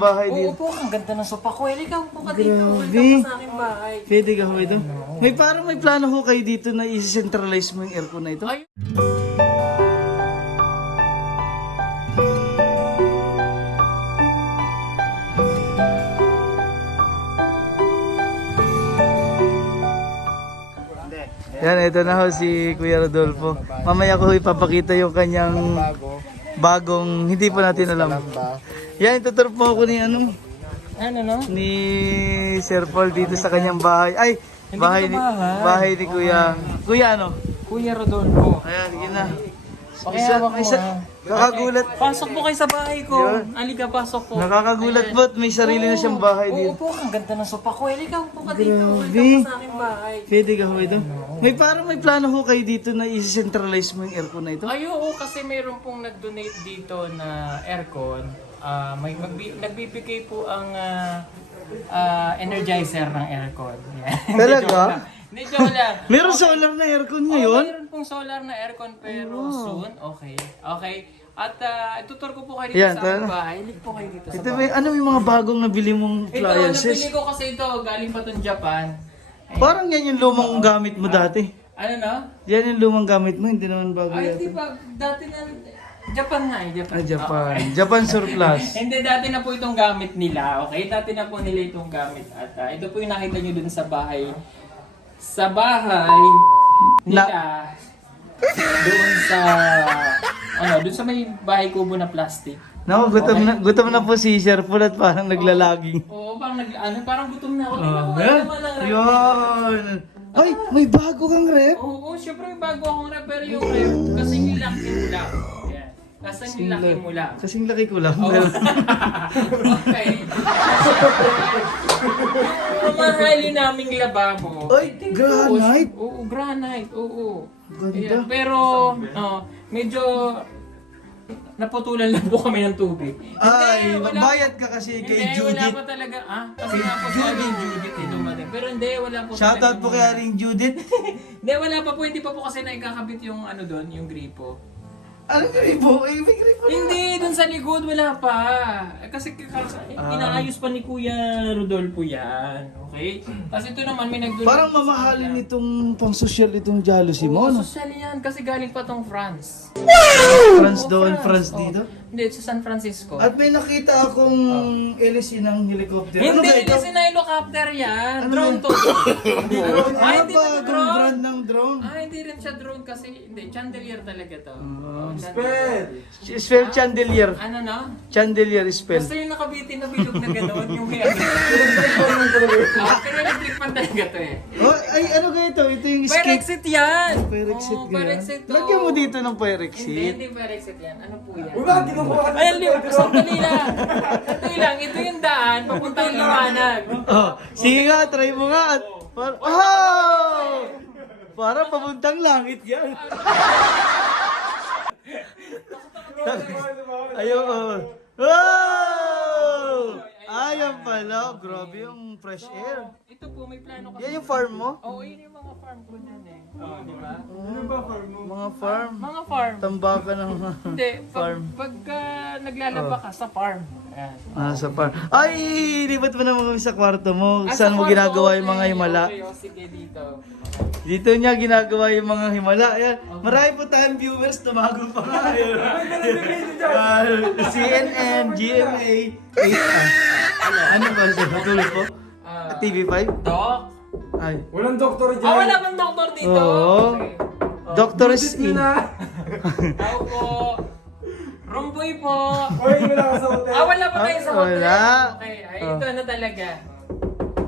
bahay Oo dito. po, ang ganda ng sopa ko. Ikaw po ka dito. Grabe. Welcome sa aking bahay. Pwede ka ho ito? May parang may plano ho kayo dito na i-centralize mo yung aircon na ito? Ay, Yan, ito na ho si Kuya Rodolfo. Mamaya ko ho ipapakita yung kanyang bagong, hindi pa natin alam. Yan, ituturo po ako ni ano, ano no? ni Sir Paul dito sa kanyang bahay. Ay, Hindi bahay ko ni, bahay. bahay ni Kuya. Kuya ano? Kuya Rodolfo. Ayan, yun na. Pakihawak mo ha. Kakagulat. Pasok po kayo sa bahay ko. Yun. Halika, pasok po. Nakakagulat po at may sarili na siyang bahay Oo dito. po, ang ganda ng sopa ko. Ikaw po ka dito. Grabe. Welcome sa aking bahay. Pwede ka ho ito? May parang may plano ho kayo dito na i-centralize mo yung aircon na ito? Ay, oo, kasi meron pong nag-donate dito na aircon. Nagbibigay po ang energizer ng aircon. Yan. Talaga? Hindi, joke lang. Meron solar na aircon Oo, ngayon? meron pong solar na aircon pero soon. Okay. Okay. At itutur ko po kayo Yan, dito sa tara. aking bahay. Lig po kayo dito sa Ito bahay. may, ano yung mga bagong nabili mong Ito, nabili appliances? ko kasi ito. Galing pa itong Japan. Parang yan yung lumang gamit mo dati. Ano na? Yan yung lumang gamit mo, hindi naman bago Ay, yata. di ba? Dati na... Japan nga eh, Japan. Ah, Japan. Japan surplus. Hindi, dati na po itong gamit nila, okay? Dati na po nila itong gamit. At ito po yung nakita nyo dun sa bahay. Sa bahay nila, doon sa, doon sa may bahay kubo na plastic. Naku, gutom na po si Sir Paul at parang naglalaging. Oo, parang gutom na ako. Tingnan mo, Yan. naman ang rep. Yan. Ay, may bago kang rep. Oo, syempre may bago akong rep, pero yung rep, kasing laki mo lang. Yan. Kasing laki mo lang. Kasing laki ko lang. Okay. Yung mahalin naming lababo. Ay, granite. Oo, granite. Oo. Ganda. Ayan, pero, medyo naputulan lang po kami ng tubig. Ay, Hindi, wala- magbayad ka kasi kay Hindi, wala Judith. pa talaga. Kasi nga po si Aling Judith eh, dumating. Pero hindi, wala po Shoutout talaga. po kay Aling Judith. Hindi, wala pa po. Hindi pa po kasi naikakabit yung ano doon, yung gripo. Anong gripo? Eh, may gripo na. Hindi, doon sa likod wala pa. Kasi inaayos pa ni Kuya Rodolfo yan. Okay? Tapos ito naman may nagdulog. Parang mamahalin itong pang-social itong jealousy mo, no? Social yan kasi galing pa tong France. France Oo, doon, France Oo. dito. Hindi, sa San Francisco. At may nakita akong LSE ng helicopter. Ano Hindi, ba ito? hindi na helicopter yan. Ano Drone yan? to. Ay, Ano hindi ba ba ito itong drone? brand ng drone? Hindi rin siya drone kasi, hindi, chandelier talaga to. Spell! Spell chandelier. Ano no? Chandelier spell. Basta yung nakabitin na bilog na gano'n, yung may ano. Pero electric fan talaga to eh. Oh, ay, ano ganito? Ito yung Fire escape. exit yan! Fire exit Oo, ka fire yan? exit to. Lagyan mo dito ng fire Hindi, exit. hindi fire exit yan. Ano po yan? Ayan, sandali lang. Sandali lang, ito yung daan, papuntang liwanag. Oh, sige nga, try mo nga. Oh! Para papuntang langit yan. Ayaw, oh. Wow! Ayan pala, grabe yung fresh air. Ito po, may plano kasi. Yan yung farm mo? Oo, yun yung mga farm ko dyan eh. Oo, di ba? Mga farm. Mga farm. Tambakan ng Hindi, farm. pagka naglalaba ka sa farm. Ayan. Sa farm. Ay, lipat mo naman kami sa kwarto mo. Ah, Saan sa mo kwarto, ginagawa yung okay, mga himala? Okay, sige dito. Dito niya ginagawa yung mga himala. Yan. Marami po tayong viewers, tumago pa nga. CNN, GMA, 8. Ano ba siya? Matulog po? TV5? Doc? Ay. Walang doktor dyan. Wala bang doktor dito? Oo. Okay. Doctor is in. Tao po. Rumboy po. Hoy, wala ka sa hotel. Wala pa kayo sa hotel? Wala. Okay, ito na talaga.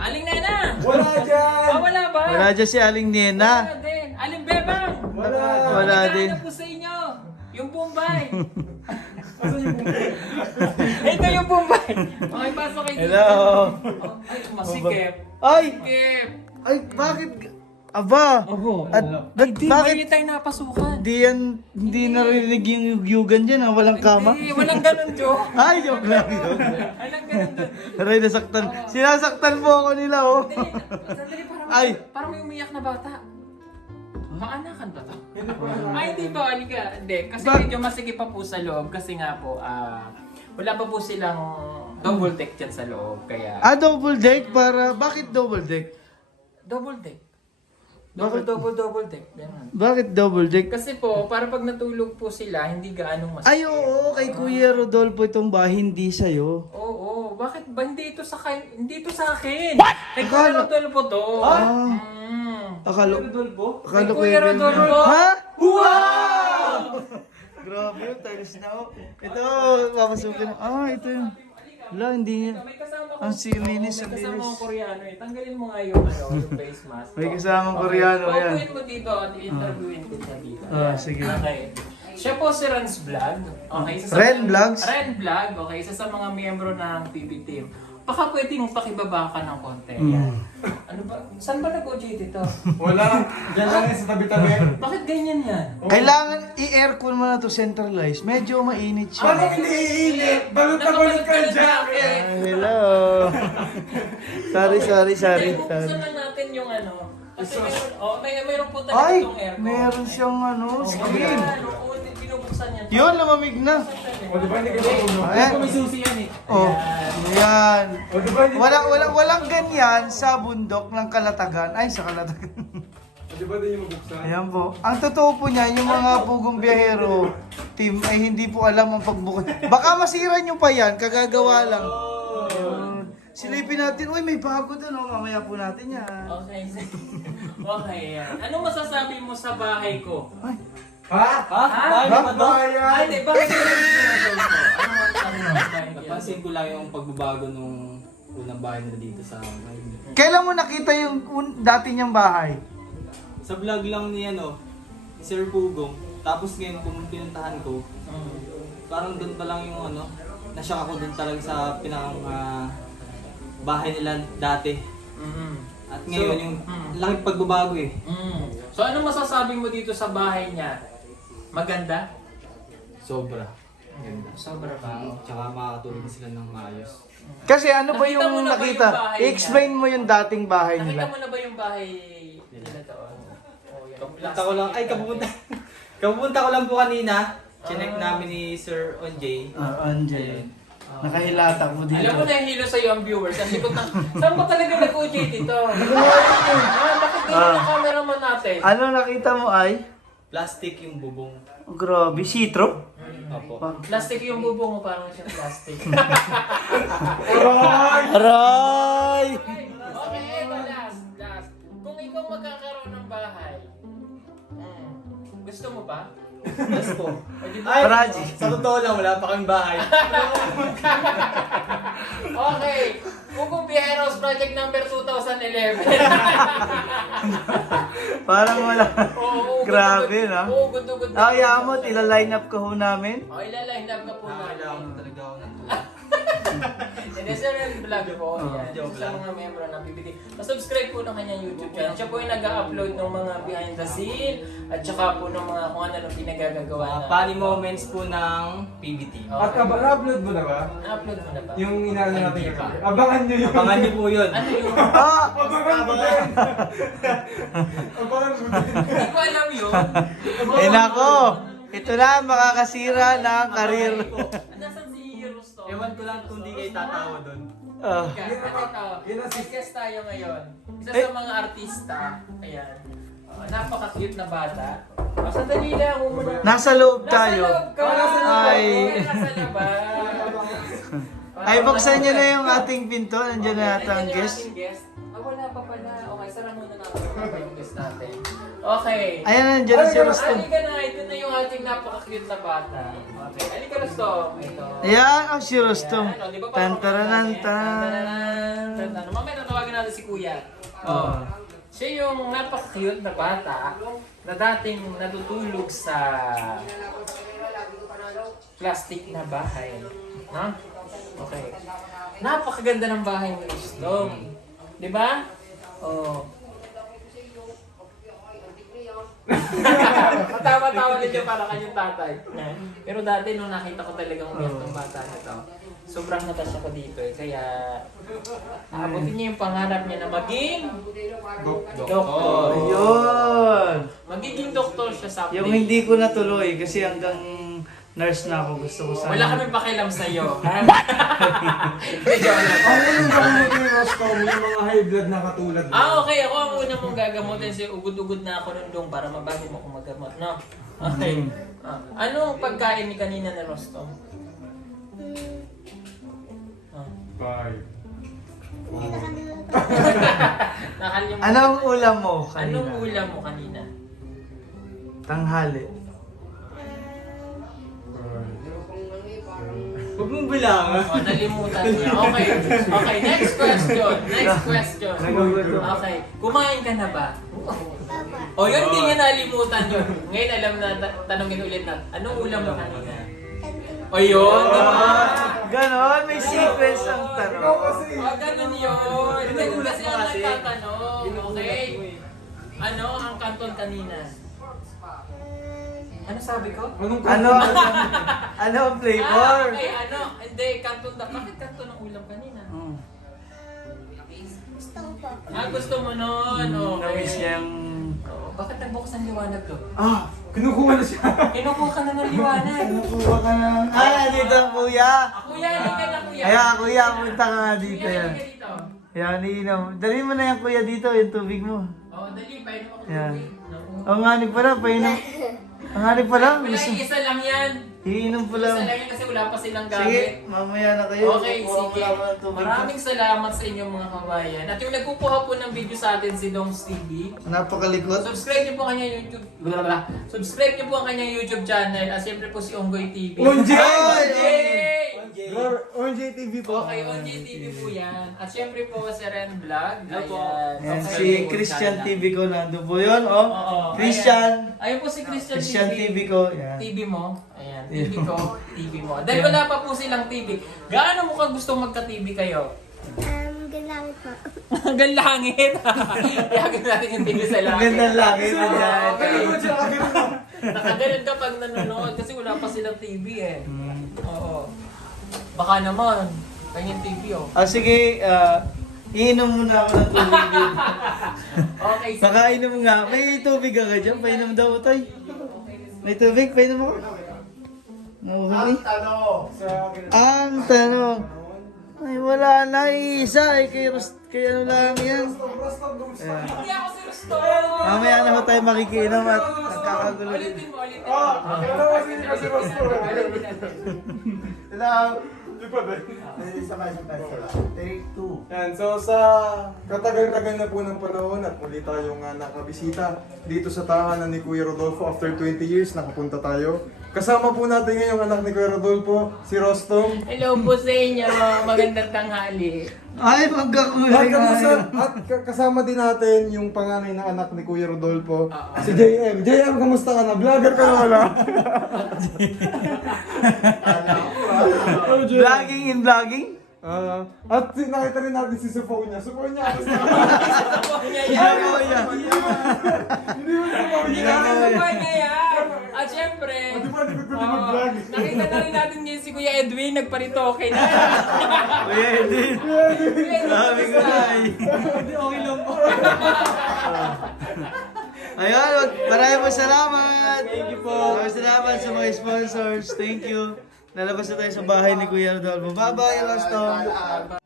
Aling Nena! Wala dyan. Wala ba? Wala dyan si Aling Wala Nena. din. Aling Bebang! Wala. Wala din. Naghahanap po sa inyo. Yung Bombay. Ito yung Bombay. Okay, pasok kayo dito. Hello. Ay, masikip. Ay! Sikip. Ay, bakit? Aba! At Hindi, bakit? mali tayo napasukan. Hindi narinig yung yugyugan dyan ha? Walang kama? Hindi, walang ganun, Joe. Ay, joke lang yun. Walang ganun doon. Aray, nasaktan. Sinasaktan po ako nila, oh. Sandali, Ay. parang may umiyak na bata. Maanakan ba to? Ay, hindi ba? Halika. Hindi. Kasi medyo masigip pa po sa loob. Kasi nga po, wala pa po silang double deck dyan sa loob. Kaya, Double deck para... Bakit double deck? double deck. Bakit? Double deck. Ganun. Bakit double deck? Kasi po, para pag natulog po sila, hindi gaanong mas... Ay, oo, kay Kuya Rodolfo itong bahay, hindi sa'yo. Oo, bakit ba hindi ito hindi ito sa akin? Kay Kuya Rodolfo to. Akala... Rodolfo? Akala Kay Kuya Rodolfo. Ha? Wow! Grabe yun, tiles na ako. Ito, papasukin. Ito yun. Wala, hindi niya. May kasama ko. Ang silinis, May ang kasama linis. kong Koreano eh. Tanggalin mo nga yung, yung face mask. May kasamang Koreano, yan. Paupuin mo dito at interviewin ko siya dito. Sige. Okay. Siya po si Renz Vlog. Okay, isa sa Ren Vlogs? Ren Vlog. Okay, isa sa mga miyembro ng PB team. Baka pwede mong pakibaba ka ng konti. Yan. Ano ba? Saan ba nag-OJT ito? Wala. Diyan lang yan sa tabi-tabi. Bakit ganyan yan? Kailangan i-aircon mo na to centralize. Medyo mainit siya. Ano iniinit? Balot na balot ka ng jacket! Hello. sorry. Hindi, bubuksan na natin yung ano. Kasi mayroon po talaga Ay, itong aircon. meron siyang screen. Ayan, oo, binubuksan yan. Yun, lumamig na. O di ba hindi ka tulog? Ayan. May susi yan eh. Oh, yan. O di ba hindi Walang ganyan sa bundok ng Kalatagan. Ay, sa Kalatagan. O di ba din yung mabuksan? Ayan po. Ang totoo po niyan, yung mga pugong biyahero team ay hindi po alam ang pagbukas. Baka masira nyo pa yan, kagagawa lang. Ayun. Silipin natin, uy, may bago doon, oh. Mamaya po natin yan. Okay. Okay, yan. Ano masasabi mo sa bahay ko? Ay, Ha? Ha? Bayan! Ay, di, bakit yung pinag-ito? Ano masasabi mo sa bahay ko? Napansin ko lang yung pagbabago nung unang bahay nila dito sa kailan mo nakita yung dati niyang bahay? sa vlog lang ni ni Sir Pugong. Tapos ngayon kung pinuntahan ko, parang doon pa lang yung nashock ako doon talaga sa pinakang bahay nila dati. At ngayon yung laking pagbabago eh. So, ano masasabi mo dito sa bahay niya? Maganda? Sobra. Ganda. Sobra ba? Tsaka makakatulog sila ng maayos. Kasi ano ba Nakita mo yung na ba nakita? yung bahay niya? I-explain mo yung dating bahay Nakita nila. mo na ba yung bahay nila doon? Oh, yan. Kapupunta ko lang, kapupunta ko lang po kanina. Chinek namin ni Sir Onjay. Anjay. Nakahilata ko dito. Alam mo na yung hilo sa'yo ang viewers. Ang likod ng... Saan ba talaga nag-OJT ito? Bakit dito na cameraman natin? Ano nakita mo ay? Plastic yung bubong. Oh, grabe, sitro? Opo. Plastic yung bubong mo, parang siyang plastic. Aray! Okay, ito last. Kung ikaw magkakaroon ng bahay, gusto mo ba? Yes po. O, di ba? Ay, Paraji. sa totoo lang, wala pa kaming bahay. Okay. Pugong Bijeros Project number 2011. Parang wala. Oo, Grabe, no? Oo, good. Kaya mo, tila-line up ka ho namin. O, ilaline up ka po Kailangan namin. talaga ako ng tulong. Hindi, sir, yung vlog po. Yan. joke Sa lang. mga membro ng PBT. Subscribe po ng kanyang YouTube channel. Siya po yung nag-upload ng mga behind the scene at saka po ng mga kung ano nung pinagagagawa Mga na. funny moments po ng PBT. At na-upload mo na ba? Na-upload mo na ba? Yung inaano natin yung abangan nyo yun. Abangan niyo po yun. Ano yung... Abangan mo din! Abangan mo din! Hindi ko alam yun. Eh nako, ito na makakasira ng karir. Nasaan si Rusto? Ewan ko lang kung di kayo tatawa doon. Yun ang May guest tayo ngayon. Isa Eh. sa mga artista. Ayan. Napaka-cute na bata. Sandali lang. Nasa loob tayo. Nasa loob ka. Ay. Nasa labas. Ay, buksan niyo na yung ating pinto. Nandiyan na yata ang Nandiyan yung guest. ating guest. Wala pa pala. Okay, sara muna natin yung guest natin. Okay. Ayan, nandiyan na si Rustom. Halika na. Ito na yung ating napaka-cute na bata. Okay. Halika, Rustom. Ito. Ayan, ang si Rustom. Ayan, o, di ba parang Tantaranan. Tantaranan. Mamaya tatawagan natin si Kuya. Oh. Siya yung napaka-cute na bata na dating natutulog sa plastic na bahay. No? Okay. Napakaganda ng bahay ni Rustom. Di ba? Oh. Matawa-tawa ninyo para kanyang tatay. Pero dati nung nakita ko talagang umiyak ng bata na to, sobrang natasya ko dito eh. Kaya aabutin niya yung pangarap niya na maging doktor. Ayun. Magiging doktor siya someday. Yung hindi ko natuloy kasi hanggang nurse na ako. Gusto ko sana. Wala kami pakialam sa'yo. ha? Ang unang gamutin ni Roscoe, yung mga high blood na katulad mo. Okay. Ako ang una mong gagamutin sa'yo. Ugod-ugod na ako nun dong para mabago mo kung magamot, no? Okay. Anong pagkain ni kanina na Rostom? Bye. Nakalimutan. Anong ulam mo kanina? Anong ulam mo kanina? Tanghali. Huwag mong bilangan. Nalimutan niya. Okay. Okay, next question. Next question. Nagugutom. Okay. Kumain ka na ba? O yun, hindi niya nalimutan yun. Ngayon alam na, tanongin ulit na, anong ulam mo kanina? O yun, diba? Ganon, may sequence ang tanong. Ganun yun. Ganun kasi ang nagtatanong. Okay. Ano ang kanton kanina? Ano sabi ko? Anong Ano? Ano ang flavor? Okay, ano? Hindi, kanton na. Bakit kanton ang ulam kanina? Gusto mo nun. Namiss Okay. niya yung... Bakit nagbukas ang liwanag to? Kinukuha na siya. Kinukuha ka na ng liwanag. Nakuha ka na. Ay, dito ang kuya. Kuya, halika na kuya. Ayan, kuya, punta ka nga dito Kuya, yan. halika dito. Ayan, iinom. Dali mo na yan kuya dito, yung tubig mo. Dali, painom ako Yan. tubig. Naku. Oo nga, pala, painom. Ang hanip pala, Wala, gusto. isa lang yan. Iinom Isa pala. lang yan kasi wala pa silang Sige, gamit. mamaya na kayo. Okay, Kukuha ko sige. lang ng tubig. Maraming salamat sa inyong mga kabayan. At yung nagkukuha po ng video sa atin si Dongs TV. Napakalikot. Subscribe niyo po ang kanyang YouTube. Subscribe niyo po ang kanyang YouTube channel. At siyempre po si Onggoy TV. Onjay! Onjay! Onjay TV po. Okay, Onjay TV po yan. At siyempre po si Ren Vlog. Opo. Ayan, Okay. si Christian TV ko, nandun po yun, oh. Oo. Christian. Ayun po si Christian TV ko, yan. TV mo. Ayan, TV ko, TV mo. Dahil wala pa po silang TV. Gaano mo ka gustong magka-TV kayo? Ganlangit po. Hanggang langit. Iagin natin yung TV sa Ang langit. ganda lang, ito dyan. Nakaganon ka pag nanonood kasi wala pa silang TV eh. Oo. Baka naman, kanyang TV oh. Sige, iinom muna ako ng tubig din. Okay, sige. Nakainom nga. May tubig ka dyan, painom daw tayo. May tubig, painom ako. Nauhuli. Ang tanong. Ay, wala na isa. Ay, kay ano lang yan. Ayan. Hindi ako si Rusto. Mamaya na ho tayo makikinom at nagkakagulo din. Ulitin mo, ulitin mo. Take two. Yan, so sa katagal-tagal na po ng panahon at muli tayong nakabisita dito sa tahanan ni Kuya Rodolfo after 20 years nakapunta tayo. Kasama po natin ngayon ang anak ni Kuya Rodolfo, si Rostom. Hello po sa inyo. Magandang tanghali. Ay, magkakulay At kasama din natin yung panganay na anak ni Kuya Rodolfo, si JM. JM, kamusta ka na? Vlogger ka na wala? Vlogging in vlogging? At nakita rin natin si Sophia. Sophia, kamusta ka? Hindi mo Sophia. Buhay na yan! At syempre, Di ba, di ko mag-vlog? nakita na rin natin ngayon si Kuya Edwin, nagparitoke na. Kuya Edwin. Sabi ko na eh. Hindi, okay lang po. Ayun, maraming salamat. Thank you po. Maraming salamat sa mga sponsors. Thank you. Lalabas na tayo sa bahay ni Kuya Rodolfo. Bye-bye, Rostom.